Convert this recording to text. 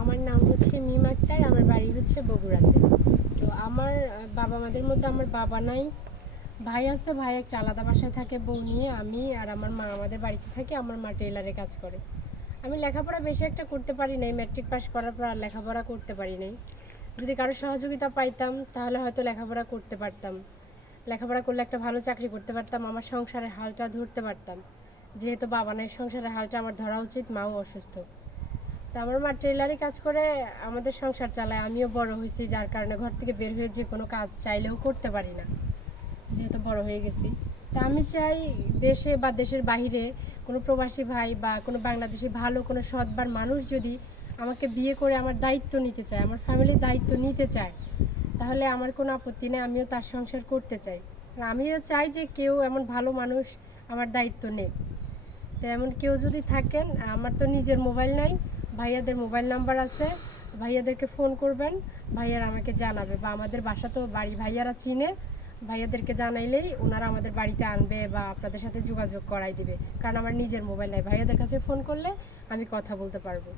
আমার নাম হচ্ছে মিম আক্তার, আমার বাড়ি হচ্ছে বগুড়াতে। তো আমার বাবা মাদের মধ্যে আমার বাবা নাই, ভাই আছে, ভাই একটা আলাদা বাসায় থাকে বউ নিয়ে। আমি আর আমার মা আমাদের বাড়িতে থাকি, আমার মা টেলারে কাজ করে। আমি লেখাপড়া বেশি একটা করতে পারি নাই, ম্যাট্রিক পাস করার পর আর লেখাপড়া করতে পারি নাই। যদি কারো সহযোগিতা পাইতাম তাহলে হয়তো লেখাপড়া করতে পারতাম, লেখাপড়া করলে একটা ভালো চাকরি করতে পারতাম, আমার সংসারের হালটা ধরতে পারতাম। যেহেতু বাবা নাই, সংসারের হালটা আমার ধরা উচিত, মাও অসুস্থ। তা আমার মা টেলারে কাজ করে আমাদের সংসার চালায়, আমিও বড় হয়েছি, যার কারণে ঘর থেকে বের হয়ে যে কোনো কাজ চাইলেও করতে পারি না, যেহেতু বড় হয়ে গেছি। তা আমি চাই দেশে বা দেশের বাইরে কোনো প্রবাসী ভাই বা কোনো বাংলাদেশি ভালো কোনো সৎবার মানুষ যদি আমাকে বিয়ে করে আমার দায়িত্ব নিতে চায়, আমার ফ্যামিলির দায়িত্ব নিতে চায়, তাহলে আমার কোনো আপত্তি নেই, আমিও তার সংসার করতে চাই। আর আমিও চাই যে কেউ এমন ভালো মানুষ আমার দায়িত্ব নেই। তো এমন কেউ যদি থাকেন, আমার তো নিজের মোবাইল নাই, ভাইয়াদের মোবাইল নাম্বার আছে, ভাইয়াদেরকে ফোন করবেন, ভাইয়ারা আমাকে জানাবে, বা আমাদের বাসা তো বাড়ি ভাইয়ারা চিনে, ভাইয়াদেরকে জানাইলেই ওনারা আমাদের বাড়িতে আনবে বা আপনাদের সাথে যোগাযোগ করাই দিবে। কারণ আমার নিজের মোবাইল নাই, ভাইয়াদের কাছে ফোন করলে আমি কথা বলতে পারবো।